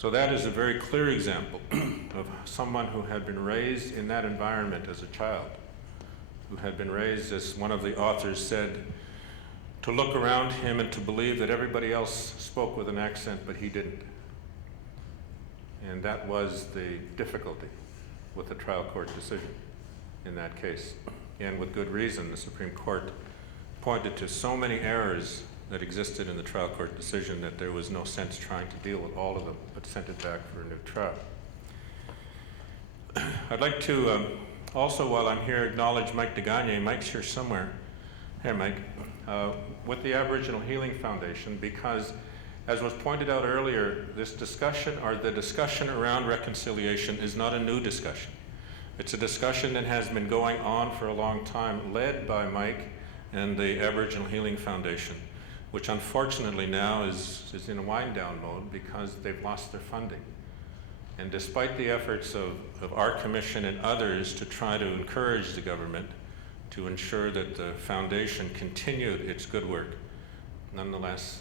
So that is a very clear example of someone who had been raised in that environment as a child, who had been raised, as one of the authors said, to look around him and to believe that everybody else spoke with an accent, but he didn't. And that was the difficulty with the trial court decision in that case. And with good reason, the Supreme Court pointed to so many errors that existed in the trial court decision that there was no sense trying to deal with all of them, but sent it back for a new trial. I'd like to also, while I'm here, acknowledge Mike DeGagne. Mike's here somewhere. Hey, Mike. With the Aboriginal Healing Foundation, because as was pointed out earlier, this discussion, or the discussion around reconciliation, is not a new discussion. It's a discussion that has been going on for a long time, led by Mike and the Aboriginal Healing Foundation, which unfortunately now is in a wind-down mode because they've lost their funding. And despite the efforts of our commission and others to try to encourage the government to ensure that the foundation continued its good work, nonetheless,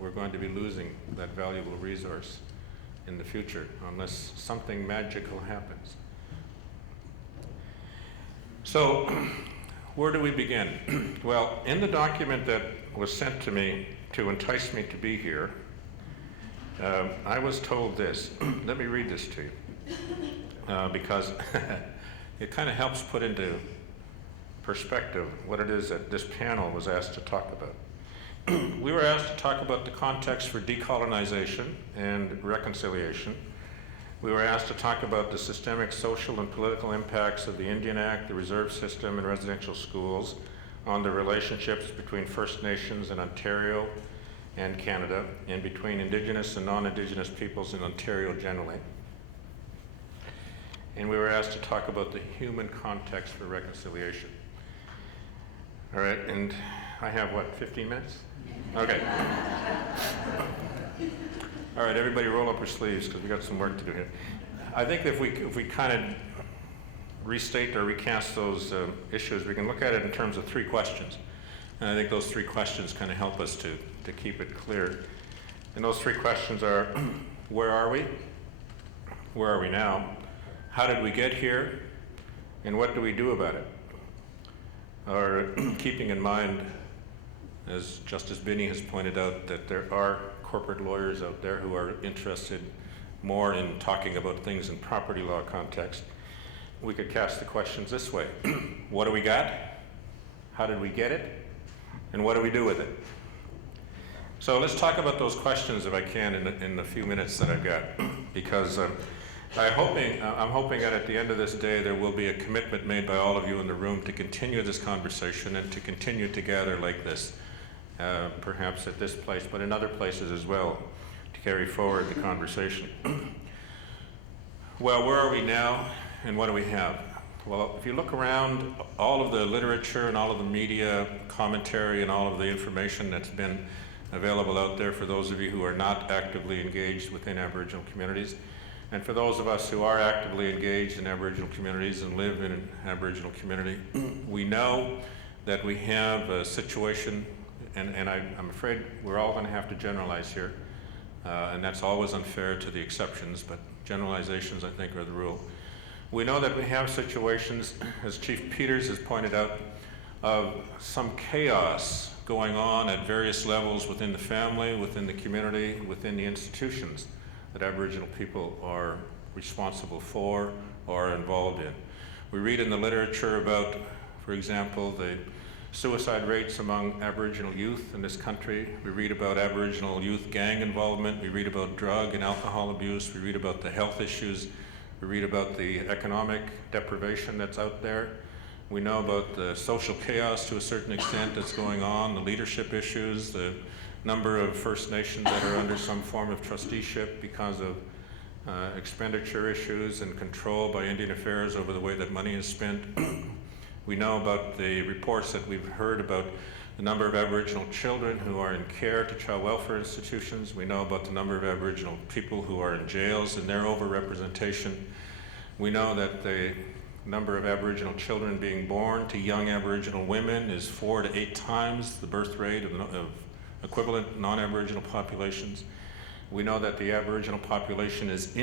we're going to be losing that valuable resource in the future unless something magical happens. So, where do we begin? Well, in the document that was sent to me to entice me to be here, I was told this. Let me read this to you, because it kind of helps put into perspective what it is that this panel was asked to talk about. We were asked to talk about the context for decolonization and reconciliation. We were asked to talk about the systemic social and political impacts of the Indian Act, the reserve system, and residential schools on the relationships between First Nations in Ontario and Canada, and between Indigenous and non-Indigenous peoples in Ontario generally. And we were asked to talk about the human context for reconciliation. All right, and I have, what, 15 minutes? Okay. All right, everybody roll up your sleeves because we got some work to do here. I think if we kind of restate or recast those issues, we can look at it in terms of three questions. And I think those three questions kind of help us to keep it clear. And those three questions are, where are we? Where are we now? How did we get here? And what do we do about it? Or keeping in mind, as Justice Binney has pointed out, that there are corporate lawyers out there who are interested more in talking about things in property law context, we could cast the questions this way. What do we got? How did we get it? And what do we do with it? So let's talk about those questions if I can in the few minutes that I've got, because I'm hoping that at the end of this day there will be a commitment made by all of you in the room to continue this conversation and to continue to gather like this, perhaps at this place, but in other places as well, to carry forward the conversation. Well, where are we now and what do we have? Well, if you look around, all of the literature and all of the media commentary and all of the information that's been available out there for those of you who are not actively engaged within Aboriginal communities, and for those of us who are actively engaged in Aboriginal communities and live in an Aboriginal community, we know that we have a situation, and I'm afraid we're all going to have to generalize here, and that's always unfair to the exceptions, but generalizations, I think, are the rule. We know that we have situations, as Chief Peters has pointed out, of some chaos going on at various levels within the family, within the community, within the institutions that Aboriginal people are responsible for or are involved in. We read in the literature about, for example, the suicide rates among Aboriginal youth in this country. We read about Aboriginal youth gang involvement. We read about drug and alcohol abuse. We read about the health issues. We read about the economic deprivation that's out there. We know about the social chaos to a certain extent that's going on, the leadership issues, the number of First Nations that are under some form of trusteeship because of expenditure issues and control by Indian Affairs over the way that money is spent. We know about the reports that we've heard about the number of Aboriginal children who are in care to child welfare institutions. We know about the number of Aboriginal people who are in jails and their overrepresentation. We know that the number of Aboriginal children being born to young Aboriginal women is 4 to 8 times the birth rate of equivalent non-Aboriginal populations. We know that the Aboriginal population is